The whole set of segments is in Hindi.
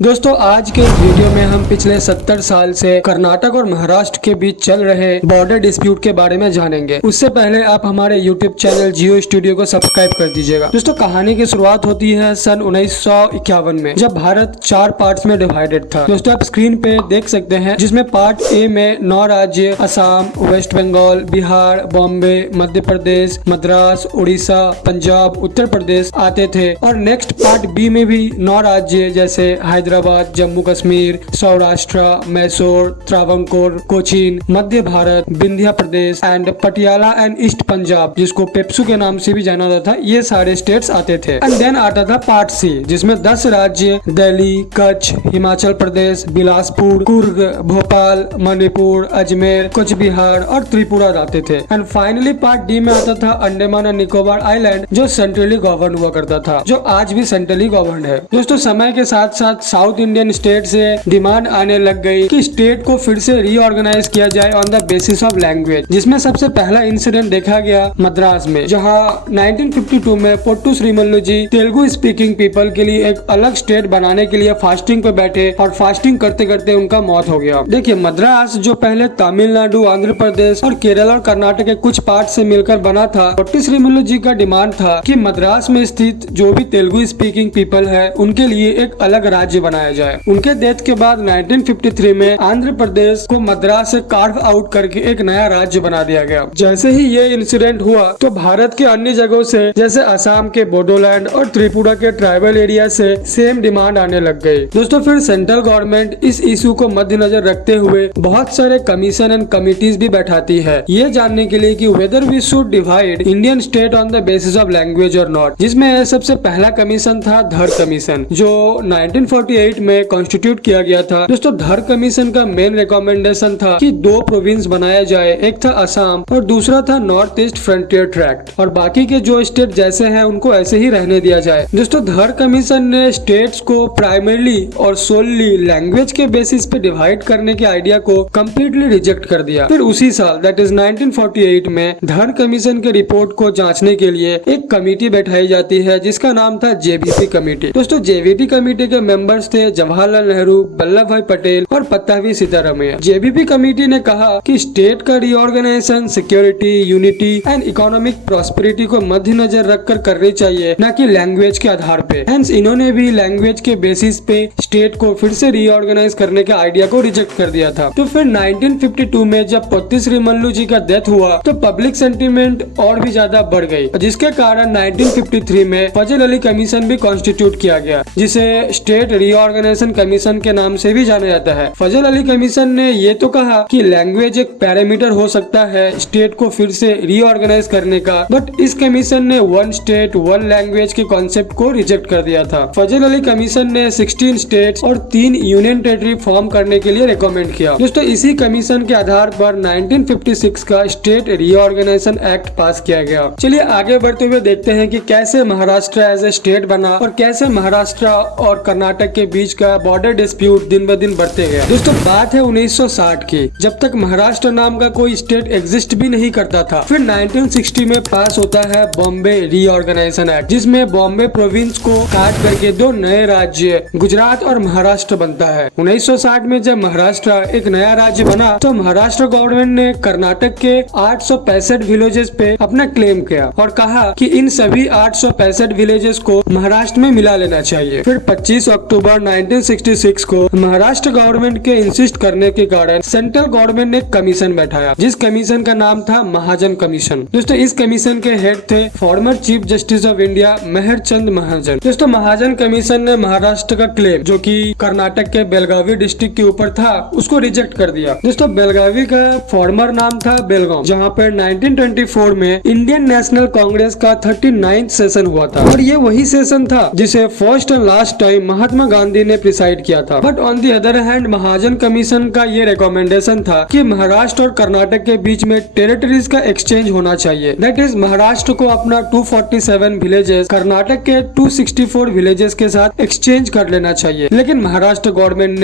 दोस्तों आज के इस वीडियो में हम पिछले 70 साल से कर्नाटक और महाराष्ट्र के बीच चल रहे बॉर्डर डिस्प्यूट के बारे में जानेंगे। उससे पहले आप हमारे यूट्यूब चैनल जियो स्टूडियो को सब्सक्राइब कर दीजिएगा। दोस्तों कहानी की शुरुआत होती है सन 1951 में, जब भारत 4 पार्ट्स में डिवाइडेड था। दोस्तों आप स्क्रीन पे देख सकते हैं, जिसमें पार्ट ए में 9 राज्य असम, वेस्ट बंगाल, बिहार, बॉम्बे, मध्य प्रदेश, मद्रास, उड़ीसा, पंजाब, उत्तर प्रदेश आते थे, और नेक्स्ट पार्ट बी में भी 9 राज्य जैसे Hyderabad, Jammu Kashmir, Saurashtra, Mysore, Travancore, Cochin, Madhya Bharat, Vindhya Pradesh and Patiala and east Punjab, जिसको पेप्सू के नाम से भी जाना जाता था, ये सारे स्टेट्स आते थे। एंड देन आता था पार्ट सी, जिसमें 10 राज्य दिल्ली, कच्छ, हिमाचल प्रदेश, बिलासपुर, कुर्ग, भोपाल, मणिपुर, अजमेर, कुछ बिहार और त्रिपुरा आते थे। एंड फाइनली पार्ट डी में आता था अंडमान एंड निकोबार आइलैंड, जो सेंट्रली गवर्न हुआ करता था, जो आज भी सेंट्रली गवर्न है। दोस्तों समय के साथ साथ साउथ इंडियन स्टेट से डिमांड आने लग गई कि स्टेट को फिर से रीऑर्गेनाइज किया जाए on the basis of language, जिसमें सबसे पहला इंसिडेंट देखा गया मद्रास में, जहां 1952 में पोट्टू श्रीमल्लु जी तेलुगु स्पीकिंग पीपल के लिए एक अलग स्टेट बनाने के लिए फास्टिंग पे बैठे, और फास्टिंग करते करते उनका मौत हो गया। देखिए मद्रास जो पहले तमिलनाडु, आंध्र प्रदेश और केरल और कर्नाटक के कुछ पार्ट से मिलकर बना था, पोट्टू श्रीमल्लु जी का डिमांड था कि मद्रास में स्थित जो भी तेलुगु स्पीकिंग पीपल है उनके लिए एक अलग राज्य बनाया जाए। उनके डेथ के बाद 1953 में आंध्र प्रदेश को मद्रास से कार्व आउट करके एक नया राज्य बना दिया गया। जैसे ही ये इंसिडेंट हुआ तो भारत के अन्य जगहों से, जैसे असम के बोडोलैंड और त्रिपुरा के ट्राइबल एरिया से सेम डिमांड आने लग गई। दोस्तों फिर सेंट्रल गवर्नमेंट इस इशू को मद्देनजर रखते हुए बहुत सारे कमीशन एंड कमिटीज भी बैठाती है, ये जानने के लिए कि whether we should divide Indian state on the basis of language और नॉट। जिसमें सबसे पहला कमीशन था धर कमीशन, जो 1948 में कॉन्स्टिट्यूट किया गया था। दोस्तों धर कमीशन का मेन रिकमेंडेशन था कि 2 प्रोविंस बनाया जाए, एक था असम और दूसरा था नॉर्थ ईस्ट फ्रंटियर ट्रैक्ट, और बाकी के जो स्टेट जैसे हैं उनको ऐसे ही रहने दिया जाए। दोस्तों धर कमीशन ने स्टेट्स को प्राइमरली और सोलली लैंग्वेज के बेसिस पे डिवाइड करने के आइडिया को कम्प्लीटली रिजेक्ट कर दिया। फिर उसी साल दैट इज 1948 में धर कमीशन के रिपोर्ट को जांचने के लिए एक कमेटी बैठाई जाती है, जिसका नाम था जेबीपी कमेटी। दोस्तों जेबीपी कमेटी के मेंबर्स थे जवाहरलाल नेहरू, वल्लभ भाई पटेल और पट्टाभी सीतारमैया। जेबीपी कमेटी ने कहा कि स्टेट का reorganization security, unity and economic prosperity को मद्देनजर रखकर करनी चाहिए, न कि लैंग्वेज के आधार पे। हेंस इन्होंने भी लैंग्वेज के बेसिस पे स्टेट को फिर से रीऑर्गेनाइज करने के आइडिया को रिजेक्ट कर दिया था। तो फिर 1952 में जब पोट्टू श्रीमल्लु जी का डेथ हुआ तो पब्लिक सेंटीमेंट और भी ज्यादा बढ़ गई, जिसके कारण 1953 में फजल अली कमीशन भी कॉन्स्टिट्यूट किया गया, जिसे स्टेट रीऑर्गेनाइजेशन कमीशन के नाम से भी जाना जाता है। फजल अली कमीशन ने ये तो कहा कि लैंग्वेज एक पैरामीटर हो सकता है स्टेट को फिर से रीऑर्गेनाइज करने का, बट इस कमीशन ने 1 स्टेट 1 लैंग्वेज के कॉन्सेप्ट को रिजेक्ट कर दिया था। फजल अली कमीशन ने 16 स्टेट्स और 3 यूनियन टेरिटरी फॉर्म करने के लिए रिकमेंड किया। दोस्तों इसी कमीशन के आधार पर 1956 का स्टेट रीऑर्गेनाइजेशन एक्ट पास किया गया। चलिए आगे बढ़ते हुए देखते हैं कि कैसे महाराष्ट्र एज ए स्टेट बना और कैसे महाराष्ट्र और कर्नाटक के बीच का बॉर्डर डिस्प्यूट दिन ब दिन बढ़ते गया। दोस्तों बात है 1960 की, जब तक महाराष्ट्र नाम का कोई स्टेट एग्जिस्ट भी नहीं करता था। फिर 1960 में पास होता है बॉम्बे रीऑर्गेनाइजेशन एक्ट, जिसमें बॉम्बे प्रोविंस को काट करके 2 नए राज्य गुजरात और महाराष्ट्र बनता है। 1960 में जब महाराष्ट्र एक नया राज्य बना तो महाराष्ट्र गवर्नमेंट ने कर्नाटक के 865 विलेजेस पे अपना क्लेम किया और कहा कि इन सभी 865 विलेजेस को महाराष्ट्र में मिला लेना चाहिए। फिर 25 अक्टूबर 1966 को महाराष्ट्र गवर्नमेंट के इंसिस्ट करने के कारण सेंट्रल गवर्नमेंट ने कमीशन बैठाया, जिस कमीशन का नाम था महाजन कमीशन। दोस्तों इस कमीशन के हेड थे former chief justice of India Mehar Chand Mahajan. दोस्तों महाजन कमीशन ने महाराष्ट्र का क्लेम, जो कि कर्नाटक के बेलगावी डिस्ट्रिक्ट के ऊपर था, उसको रिजेक्ट कर दिया। दोस्तों बेलगावी का फॉर्मर नाम था बेलगाम, जहाँ पर 1924 में इंडियन नेशनल कांग्रेस का 39th सेशन हुआ था, और ये वही सेशन था जिसे first and last time Mahatma Gandhi ने प्रिसाइड किया था। But on the other hand Mahajan commission का ये रिकमेंडेशन था कि महाराष्ट्र और कर्नाटक के बीच में टेरिटरीज का एक्सचेंज होना चाहिए। दैट इज महाराष्ट्र को अपना 247 विलेजेस कर्नाटक के 264 विलेजेस के साथ एक्सचेंज कर लेना चाहिए। लेकिन महाराष्ट्र गवर्नमेंट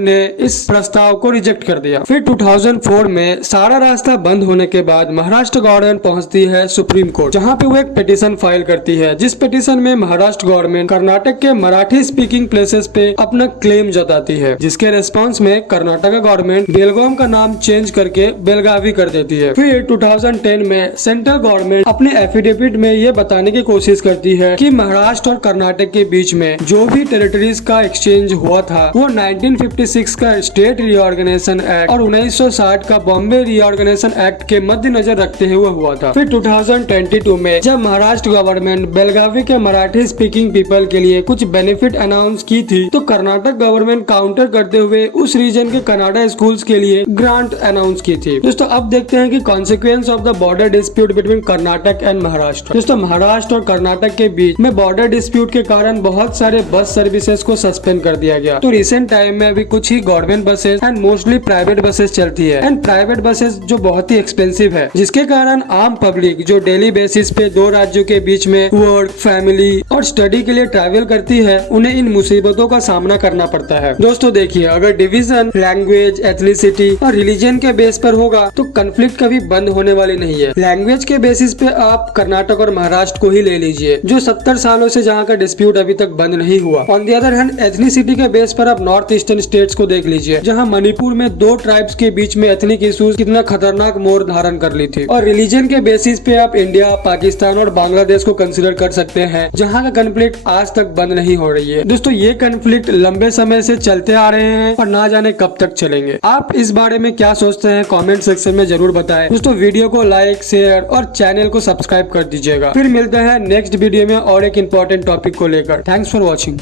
ने इस प्रस्ताव को रिजेक्ट कर दिया। फिर 2004 में सारा रास्ता बंद होने के बाद महाराष्ट्र गवर्नमेंट पहुंचती है सुप्रीम कोर्ट, जहां पे वो एक पिटीशन फाइल करती है, जिस पिटीशन में महाराष्ट्र गवर्नमेंट कर्नाटक के मराठी स्पीकिंग प्लेसेस पे अपना क्लेम जताती है, जिसके रेस्पॉन्स में कर्नाटका गवर्नमेंट बेलगाम का नाम चेंज करके बेलगावी कर देती है। फिर 2010 में सेंट्रल गवर्नमेंट अपने एफिडेविट में ये बताने की कोशिश करती है कि महाराष्ट्र और कर्नाटक के बीच में जो भी टेरिटरीज का एक्सचेंज हुआ था वो 1956 का स्टेट रीऑर्गेनाइजेशन एक्ट और 1960 का बॉम्बे रीऑर्गेनाइजेशन एक्ट के मद्देनजर रखते हुए हुआ था। फिर 2022 में जब महाराष्ट्र गवर्नमेंट बेलगावी के मराठी स्पीकिंग पीपल के लिए कुछ बेनिफिट अनाउंस की थी, तो कर्नाटक गवर्नमेंट काउंटर करते हुए उस रीजन के कनाडा स्कूल्स के लिए ग्रांट अनाउंस की थी। दोस्तों अब देखते हैं कि consequence of the border dispute between Karnataka and Maharashtra. दोस्तों महाराष्ट्र और कर्नाटक के बीच में बॉर्डर डिस्प्यूट के कारण बहुत सारे बस सर्विसेज को सस्पेंड कर दिया गया। तो रिसेंट टाइम में अभी कुछ ही government buses and mostly private buses चलती है, एंड प्राइवेट बसेस जो बहुत ही एक्सपेंसिव है, जिसके कारण आम पब्लिक जो डेली बेसिस पे दो राज्यों के बीच में वर्क, फैमिली और स्टडी के लिए ट्रैवल करती है, उन्हें इन मुसीबतों का सामना करना पड़ता है। दोस्तों देखिए, अगर डिवीजन लैंग्वेज, एथनिसिटी और रिलीजन के बेस पर होगा तो कन्फ्लिक्ट कभी बंद होने वाली नहीं है। लैंग्वेज के बेसिस पे आप कर्नाटक और महाराष्ट्र को ही ले लीजिए, जो 70 सालों से जहाँ का डिस्प्यूट अभी तक बंद नहीं हुआ। On the other hand ethnicity के बेस पर आप नॉर्थ ईस्टर्न स्टेट्स को देख लीजिए, जहाँ मणिपुर में दो ट्राइब्स के बीच में एथनिक इश्यूज कितना खतरनाक मोड़ धारण कर ली थी। और रिलीजन के बेसिस पे आप इंडिया, पाकिस्तान और बांग्लादेश को कंसिडर कर सकते हैं, जहाँ का कन्फ्लिक्ट आज तक बंद नहीं हो रही है। दोस्तों ये कन्फ्लिक्ट लंबे समय से चलते आ रहे हैं और ना जाने कब तक चलेंगे। आप इस बारे में क्या सोचते हैं कमेंट सेक्शन में जरूर बताएं। दोस्तों वीडियो को लाइक, शेयर और चैनल को सब्सक्राइब कर दीजिएगा। फिर मिलते हैं नेक्स्ट वीडियो में और एक इम्पोर्टेंट टॉपिक को लेकर। Thanks for watching.